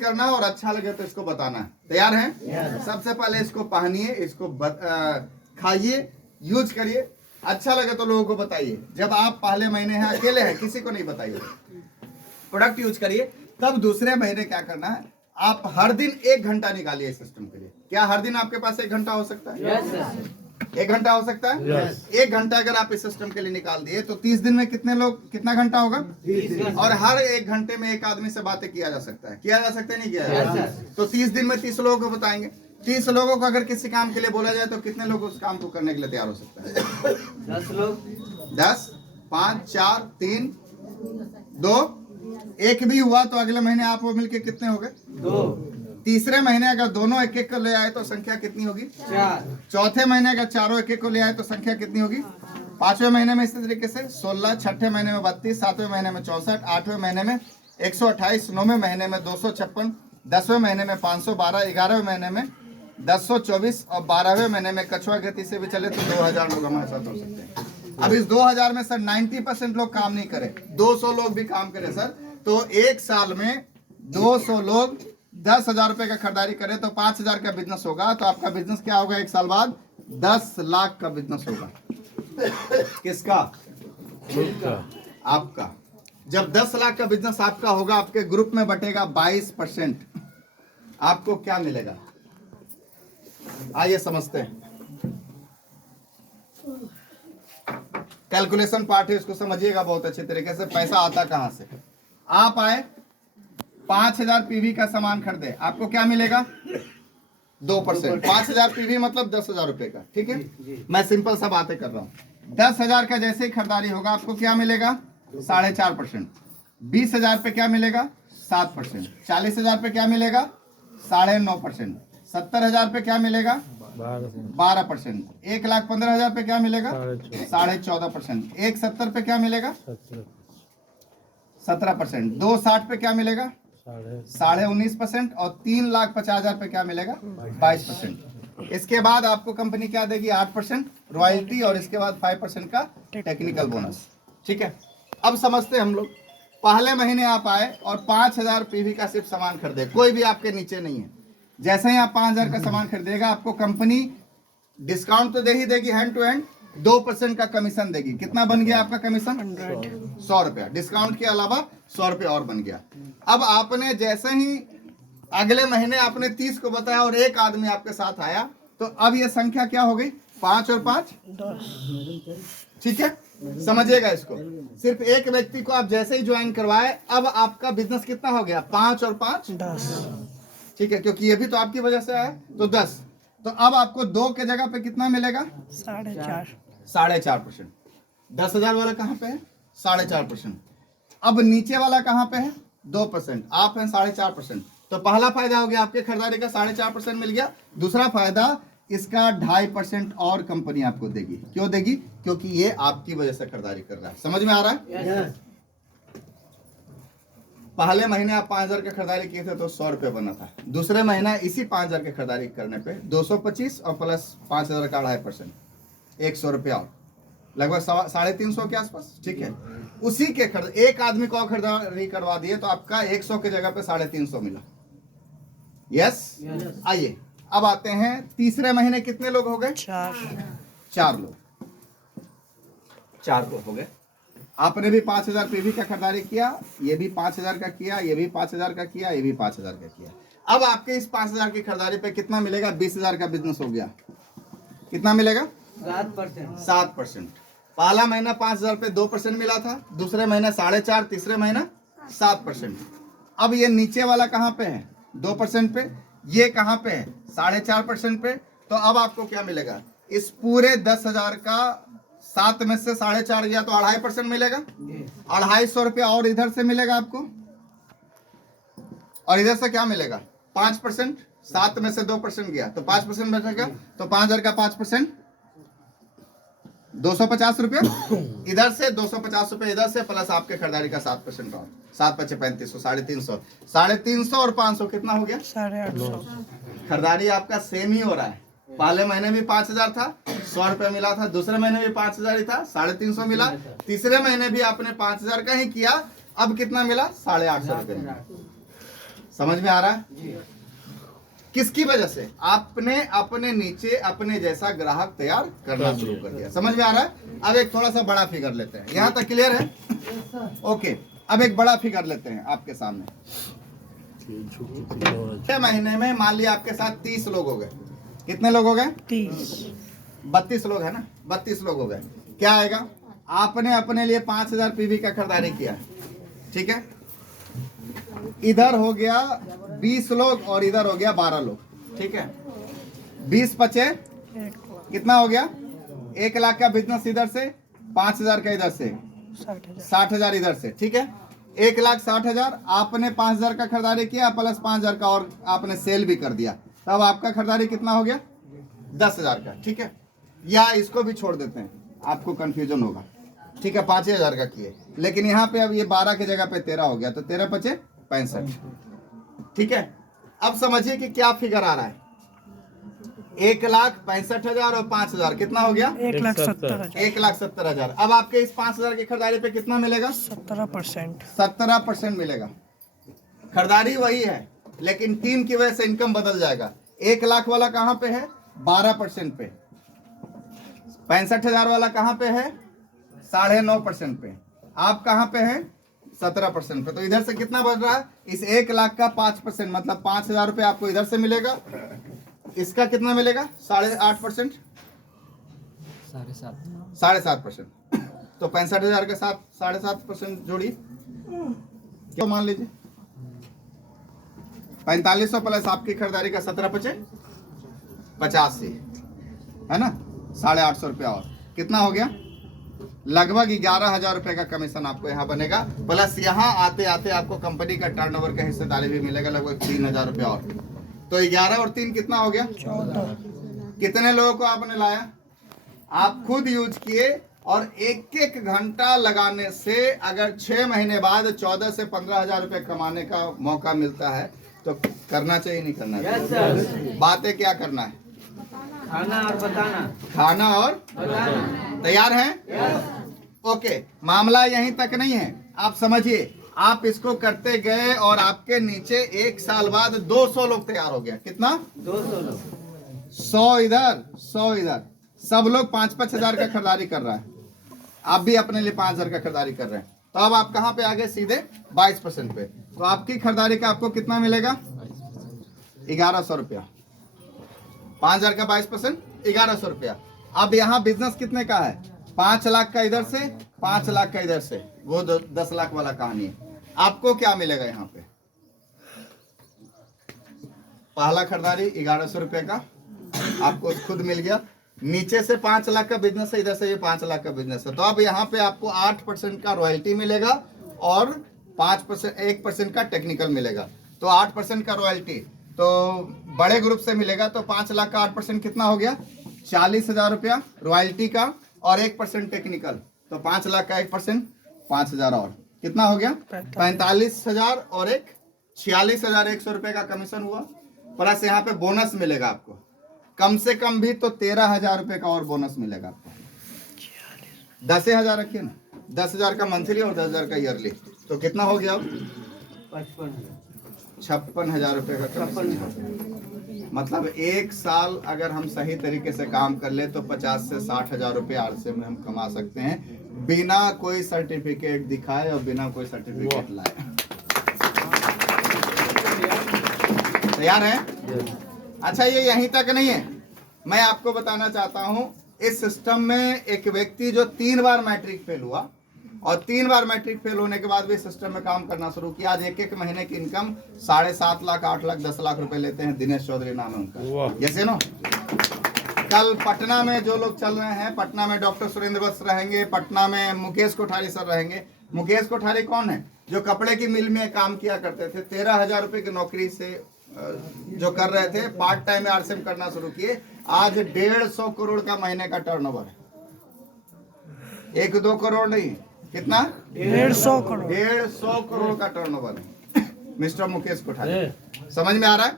करना और अच्छा लगे तो इसको बताना। तैयार हैं? सबसे पहले इसको पहनिए, इसको खाइए, यूज करिए, अच्छा लगे तो लोगों को बताइए। जब आप पहले महीने हैं, अकेले हैं, किसी को नहीं बताइए, प्रोडक्ट यूज करिए। तब दूसरे महीने क्या करना है, आप हर दिन 1 घंटा निकालिए इस सिस्टम के लिए। क्या हर दिन आपके पास 1 घंटा हो सकता है? 1 घंटा हो सकता है? 1 घंटा अगर आप इस सिस्टम के लिए निकाल दिए तो 30 दिन में कितना घंटा होगा? 30। और हर 1 घंटे में एक आदमी से बातें किया जा सकता है। किया जा सकता है, नहीं किया जा सकता? तो 30 दिन में 30 लोगों को बताएंगे। 30 लोगों को अगर किसी काम के लिए बोला जाए तो कितने लोग उस काम को करने के लिए तैयार हो सकता है? 10 लोग। 10, 5, 4, 3, 2, 1 भी हुआ तो अगले महीने आप वो मिलके कितने हो गए? 2। तीसरे महीने अगर दोनों 1-1 को ले आए तो संख्या कितनी होगी? 4। चौथे महीने अगर चारों 1-1 को ले आए तो संख्या कितनी होगी? 5वें महीने में इसी तरीके से 16, छठे महीने में 32, 7वें महीने में 64, 8वें महीने में 128, 9वें महीने में 256, 10वें महीने में 512, 11वें महीने में 1024 और 12वें महीने में कछुआ गति से भी चले तो 2000 लोग हमारे साथ हो सकते हैं। अब इस 2000 में सर 90% लोग काम नहीं करे, 200 लोग भी काम करे सर, तो एक साल में 200 लोग 10,000 रुपए का खरीदारी करे तो 5,000 का बिजनेस होगा। तो आपका बिजनेस क्या होगा? एक साल बाद 10 लाख का बिजनेस होगा। किसका? आपका। जब 10 लाख का बिजनेस आपका होगा, आपके ग्रुप में बटेगा 22%, आपको क्या मिलेगा? आइए समझते हैं। कैलकुलेशन पार्ट है, इसको समझिएगा बहुत अच्छे तरीके से। पैसा आता कहां से? आप आए 5000 पीवी का सामान खरीदे, आपको क्या मिलेगा? 2%। 5000 पीवी मतलब 10,000 रुपए का, ठीक है? मैं सिंपल सा बातें कर रहा हूं। 10,000 का जैसे ही खरीदारी होगा आपको क्या मिलेगा? 4.5%। 20,000 पे क्या मिलेगा? 7%। 40,000 पे क्या मिलेगा? 9.5%। 70,000 पे क्या मिलेगा? 12%। 1,15,000 पे क्या मिलेगा? 14.5%। 1,70 पे क्या मिलेगा? 17%। 2,60 पे क्या मिलेगा? 19.5%। और 3,50,000 पे क्या मिलेगा? 22%। इसके बाद आपको कंपनी क्या देगी? 8% रॉयल्टी और इसके बाद 5% का टेक्निकल बोनस, ठीक है? अब समझते हैं हम लोग। पहले महीने आप आए और 5,000 पीवी का सिर्फ सामान खरीदे, कोई भी आपके नीचे नहीं है। जैसे ही आप 5,000 का सामान खरीदेगा आपको कंपनी डिस्काउंट तो दे ही देगी, हैंड टू हैंड 2% का कमीशन देगी। कितना बन गया आपका कमीशन? 100 रुपया। डिस्काउंट के अलावा 100 रुपये और बन गया। अब आपने जैसे ही अगले महीने आपने 30 को बताया और एक आदमी आपके साथ आया तो अब ये संख्या क्या हो गई? 5 और 5 10, ठीक है? समझिएगा इसको। सिर्फ एक व्यक्ति को आप जैसे ही ज्वाइन करवाए, अब आपका बिजनेस कितना हो गया? 5 और 5 10, ठीक है? क्योंकि ये भी तो आपकी वजह से आया, तो 10। तो अब आपको 2 के जगह पे कितना मिलेगा? 4.5%। 10,000 वाला कहाँ पे है? 4.5%। अब नीचे वाला कहाँ पे है? 2%। आप हैं 4.5%। तो पहला फायदा हो गया आपके खरीदारी का 4.5% मिल गया। दूसरा फायदा, इसका 2.5% और कंपनी आपको देगी। क्यों देगी? क्योंकि ये आपकी वजह से खरीदारी कर रहा है। समझ में आ रहा है? पहले महीने आप 5,000 के खरीदारी किए थे तो 100 रुपये बना था। दूसरे महीने इसी 5,000 के खरीदारी करने पे 225 और प्लस 5,000 का 2.5%, 100 रुपया और लगभग 350 के आसपास, ठीक है? उसी के एक आदमी को खरीदारी करवा दिए तो आपका 100 के जगह पे 350 मिला। यस? आइए अब आते हैं तीसरे महीने कितने लोग हो गए? 4 लोग। 4 लोग हो गए। आपने भी 5,000 पीवी का खरीदारी किया, ये भी 5,000 का किया, ये भी 5,000 का किया, ये भी 5,000 का किया। अब आपके इस 5,000 की खरीदारी पे कितना मिलेगा? 20,000 का बिजनेस हो गया। कितना मिलेगा? 7%। पहला महीना 5,000 पे 2% मिला था, दूसरे महीने 4.5%, तीसरे महीना 7%। अब ये नीचे वाला कहाँ पे है? 2% पे। ये कहाँ पे है? 4.5% पे। तो अब आपको क्या मिलेगा? इस पूरे 10,000 का 7 में से 4.5 गया तो 2.5% मिलेगा। 250 रुपया और इधर से मिलेगा आपको, और इधर से क्या मिलेगा? 5%। 7 में से 2% गया तो 5% बचेगा। तो 5,000 का 5% 250 रुपया इधर से, 250 रुपये इधर से, प्लस आपके खरीदारी का 7% और 7 × 5 = 3500, 350। 350 और 500 कितना हो गया? 850। खरीदारी आपका सेम ही हो रहा है। पहले महीने भी 5,000 था, 100 रुपये मिला था। दूसरे महीने भी 5,000 ही था, 350 मिला। तीसरे महीने भी आपने 5,000 का ही किया, अब कितना मिला? 850 रुपये मिला। समझ में आ रहा है? किसकी वजह से? आपने अपने नीचे अपने जैसा ग्राहक तैयार करना शुरू कर दिया। समझ में आ रहा है? अब एक थोड़ा सा बड़ा फिगर लेते हैं। यहाँ तक क्लियर है? ओके, अब एक बड़ा फिगर लेते हैं आपके सामने। 6 महीने में मान लिया आपके साथ 30 लोग हो गए। कितने लोग हो गए? 32 लोग है ना, 32 लोग हो गए। क्या आएगा? आपने अपने लिए 5000 पीवी का खरीदारी किया, ठीक है। इधर हो गया 20 लोग और इधर हो गया 12 लोग, ठीक है। 20 बचे, कितना हो गया? 1 लाख का बिजनेस इधर से, 5000 का इधर से, 60,000 इधर से, ठीक है। 1,60,000 आपने 5000 का खरीदारी किया प्लस 5000 का और आपने सेल भी कर दिया, तब आपका खरीदारी कितना हो गया? 10,000 का, ठीक है। या इसको भी छोड़ देते हैं, आपको कंफ्यूजन होगा, ठीक है। 5,000 का किए, लेकिन यहाँ पे अब ये 12 की जगह पे 13 हो गया, तो 13 बचे 65, ठीक है। अब समझिए कि क्या फिगर आ रहा है। 1,65,000 और 5,000 कितना हो गया? 1,70,000। अब आपके इस 5,000 की खरीदारी पे कितना मिलेगा? 17%। 17% मिलेगा। खरीदारी वही है, लेकिन टीम की वजह से इनकम बदल जाएगा। 1 लाख वाला कहाँ पे है? 12% पे। 65,000 वाला कहाँ पे है? 9.5% पे। आप कहाँ पे हैं? 17% पे। तो इधर से कितना बढ़ रहा है? इस 1 लाख का 5%, मतलब 5,000 रुपये आपको इधर से मिलेगा। इसका कितना मिलेगा? 8.5%, 7.5%। तो 65,000 के साथ 7.5% जोड़िए, क्या मान लीजिए 4500 प्लस आपकी खरीदारी का 17/85 है ना, 850 रुपया और कितना हो गया? लगभग 11,000 रुपए का कमीशन आपको यहाँ बनेगा। प्लस यहाँ आते आते आपको कंपनी का टर्नओवर का हिस्सेदारी भी मिलेगा, लगभग 3,000 रुपया और। तो 11 और 3 कितना हो गया? 14। कितने लोगों को आपने लाया? आप खुद यूज किए, और एक एक घंटा लगाने से अगर 6 महीने बाद 14 से 15,000 रुपए कमाने का मौका मिलता है तो करना चाहिए, नहीं करना चाहिए? बातें क्या करना है? खाना और बताना। खाना और बताना। तैयार हैं? ओके, मामला यहीं तक नहीं है, आप समझिए। आप इसको करते गए और आपके नीचे 1 साल बाद 200 लोग तैयार हो गया। कितना? 200 लोग। 100 इधर 100 इधर, सब लोग 5-5 हजार का खरीदारी कर रहा है। आप भी अपने लिए 5,000 का खरीदारी कर रहे हैं। तो अब आप कहाँ पे आ गए? सीधे 22% पे। तो आपकी खरीदारी का आपको कितना मिलेगा? 1,100 रुपया। 5,000 का 22%, 1,100 रुपया। अब यहाँ बिजनेस कितने का है? 5 लाख का इधर से, 5 लाख का इधर से, वो 10 लाख वाला कहानी है। आपको क्या मिलेगा यहाँ पे? पहला खरीदारी 1,100 रुपये का आपको खुद मिल गया। नीचे से 5 लाख का बिजनेस है, इधर से ये 5 लाख का बिजनेस है। तो अब यहाँ पे आपको 8% का रॉयल्टी मिलेगा और 5% 1% का टेक्निकल मिलेगा। तो 8% का रॉयल्टी तो बड़े ग्रुप से मिलेगा। तो 5 लाख का 8% कितना हो गया? 40,000 रुपया रॉयल्टी का और 1% टेक्निकल। तो 5 लाख का 1% 5,000 और कितना हो गया? 45,000 और एक 46,100 रुपये का कमीशन हुआ। प्लस यहाँ पे बोनस मिलेगा आपको, कम से कम भी तो 13,000 रुपये का और बोनस मिलेगा आपको। 10,000 रखिए ना, 10,000 का मंथली और 10,000 का ईयरली, तो कितना हो गया? 56,000 रुपये का कमीशन। मतलब 1 साल अगर हम सही तरीके से काम कर ले तो 50 से 60,000 रुपये आरसे में हम कमा सकते हैं, बिना कोई सर्टिफिकेट दिखाए और बिना कोई सर्टिफिकेट लाए। तैयार है? अच्छा, ये यहीं तक नहीं है, मैं आपको बताना चाहता हूं इस सिस्टम में एक व्यक्ति जो 3 बार मैट्रिक फेल हुआ और 3 बार मैट्रिक फेल होने के बाद भी सिस्टम में काम करना शुरू किया। आज एक महीने की इनकम 7.5 लाख, 8 लाख, 10 लाख रुपए लेते हैं। दिनेश चौधरी नाम है उनका। जैसे नो कल पटना में जो लोग चल रहे हैं, पटना में डॉक्टर सुरेंद्र वत्स रहेंगे, पटना में मुकेश कोठारी सर रहेंगे। मुकेश कोठारी कौन है? जो कपड़े की मिल में काम किया करते थे, 13,000 रुपए की नौकरी से जो कर रहे थे, पार्ट टाइम में आरसीएम करना शुरू किए। आज 150 करोड़ का महीने का टर्नओवर है। 1-2 करोड़ नहीं, कितना? 150 करोड़। 150 करोड़ का टर्नओवर है मिस्टर मुकेश कोठारी। समझ में आ रहा है?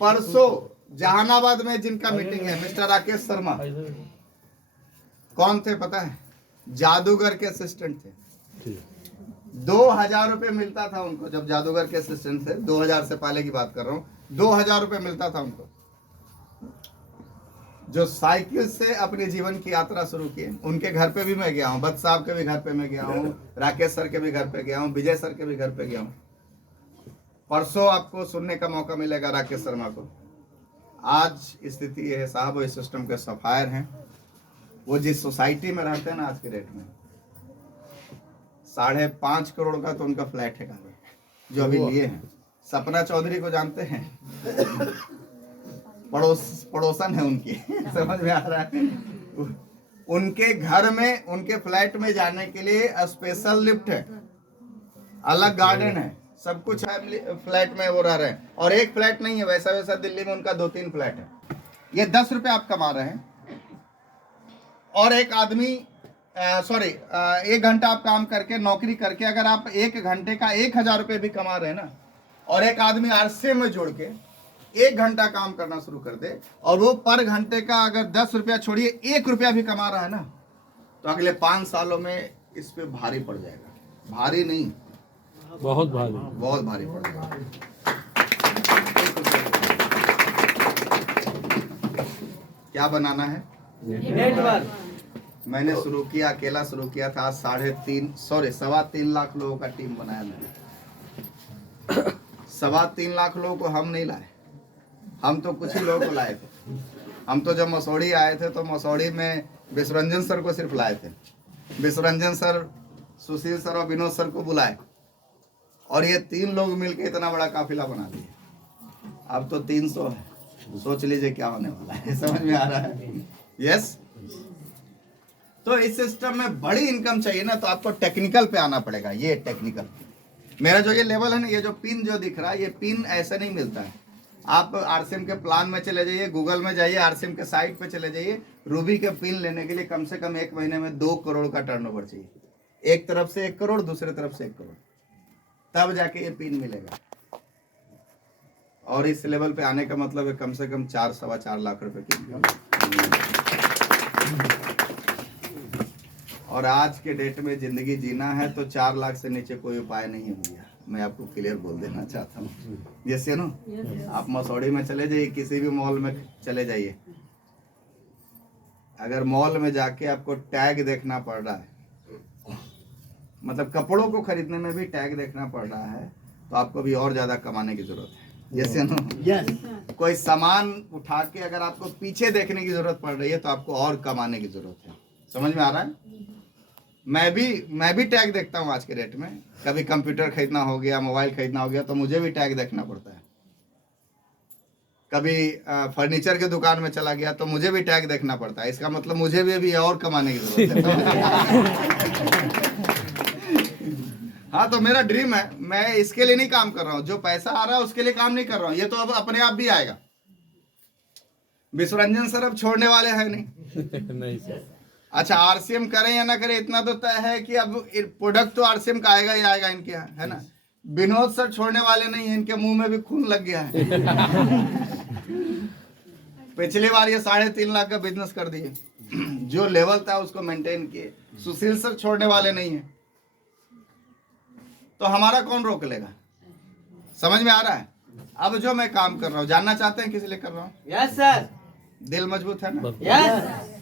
परसों जहानाबाद में जिनका मीटिंग है, मिस्टर राकेश शर्मा, कौन थे पता है? जादूगर के असिस्टेंट थे। 2,000 रुपये मिलता था उनको जब जादूगर के असिस्टेंट से, 2000 से पहले की बात कर रहा हूँ, 2,000 रुपये मिलता था उनको, जो साइकिल से अपने जीवन की यात्रा शुरू किए। उनके घर पे भी मैं गया हूँ, बत्स साहब के भी घर पे मैं गया हूँ, राकेश सर के भी घर पे गया हूँ, विजय सर के भी घर पे गया हूँ। परसों आपको सुनने का मौका मिलेगा राकेश शर्मा को। आज स्थिति ये है साहब, वो इस सिस्टम के सफायर हैं। वो जिस सोसाइटी में रहते हैं ना आज के डेट में, 5.5 करोड़ का तो उनका फ्लैट है जो अभी लिए हैं। सपना चौधरी को जानते हैं, पड़ोसन है उनकी समझ में आ रहा है। उनके घर में, उनके फ्लैट में जाने के लिए स्पेशल लिफ्ट है, अलग गार्डन है, सब कुछ है। फ्लैट में वो रह रहे हैं, और एक फ्लैट नहीं है, वैसा वैसा दिल्ली में उनका 2-3 फ्लैट है। ये 10 रुपये आप कमा रहे हैं, और एक आदमी 1 घंटा आप काम करके, नौकरी करके, अगर आप 1 घंटे का 1,000 रुपये भी कमा रहे हैं ना, और एक आदमी आरसीएम में जोड़ के 1 घंटा काम करना शुरू कर दे, और वो पर घंटे का अगर 10 रुपया छोड़िए 1 रुपया भी कमा रहा है ना, तो अगले 5 सालों में इस पे भारी पड़ जाएगा। भारी नहीं, बहुत भारी पड़ जाएगा। क्या बनाना है? नेटवर्क। मैंने शुरू किया, अकेला शुरू किया था। आज 3.5 लाख लोगों का टीम बनाया मैंने। 3.25 लाख लोगों को हम नहीं लाए, हम तो कुछ ही लोगों को लाए थे। हम तो जब मसौड़ी आए थे तो मसौड़ी में विश्वरंजन सर को सिर्फ लाए थे। विश्वरंजन सर, सुशील सर और विनोद सर को बुलाए, और ये 3 लोग मिलकर इतना बड़ा काफिला बना दिए। अब तो 300 है, सोच लीजिए क्या होने वाला है। समझ में आ रहा है? यस। तो इस सिस्टम में बड़ी इनकम चाहिए ना, तो आपको टेक्निकल पे आना पड़ेगा। ये टेक्निकल, मेरा जो ये लेवल है ना, ये जो पिन जो दिख रहा है, ये पिन ऐसे नहीं मिलता है। आप आरसीएम के प्लान में चले जाइए, गूगल में जाइए, आरसीएम के साइट पे चले जाइए। रूबी के पिन लेने के लिए कम से कम 1 महीने में 2 करोड़ का टर्नओवर चाहिए। एक तरफ से 1 करोड़, दूसरे तरफ से 1 करोड़, तब जाके ये पिन मिलेगा। और इस लेवल पे आने का मतलब है कम से कम 4-4.25 लाख रुपए की इनकम। और आज के डेट में जिंदगी जीना है तो 4 लाख से नीचे कोई उपाय नहीं है भैया। मैं आपको क्लियर बोल देना चाहता हूँ। जैसे नो, आप मसौड़ी में चले जाइए, किसी भी मॉल में चले जाइए, अगर मॉल में जाके आपको टैग देखना पड़ रहा है, मतलब कपड़ों को खरीदने में भी टैग देखना पड़ रहा है, तो आपको भी और ज्यादा कमाने की जरूरत है। जैसे नो, कोई सामान उठा के अगर आपको पीछे देखने की जरूरत पड़ रही है, तो आपको और कमाने की जरूरत है। समझ में आ रहा है? मैं भी टैग देखता हूँ आज के डेट में। कभी कंप्यूटर खरीदना हो गया, मोबाइल खरीदना हो गया, तो मुझे भी टैग देखना पड़ता है। कभी फर्नीचर के दुकान में चला गया तो मुझे भी टैग देखना पड़ता है। इसका मतलब मुझे भी अभी और कमाने की जरूरत है। हाँ, तो मेरा ड्रीम है, मैं इसके लिए नहीं काम कर रहा हूँ, जो पैसा आ रहा है उसके लिए काम नहीं कर रहा हूँ। ये तो अब अपने आप भी आएगा। विश्वरंजन सर अब छोड़ने वाले हैं नहीं। नहीं सर। अच्छा, आरसीएम करें या ना करें, इतना तो तय है कि अब प्रोडक्ट तो आरसीएम का आएगा ही आएगा इनके यहाँ, है ना। विनोद सर छोड़ने वाले नहीं है, इनके मुंह में भी खून लग गया है। पिछली बार ये 3.5 लाख का बिजनेस कर दिए, जो लेवल था उसको मेंटेन किए। सुशील सर छोड़ने वाले नहीं है, तो हमारा कौन रोक लेगा? समझ में आ रहा है? अब जो मैं काम कर रहा हूँ, जानना चाहते हैं किस लिए कर रहा हूँ? Yes sir. दिल मजबूत है ना? यस।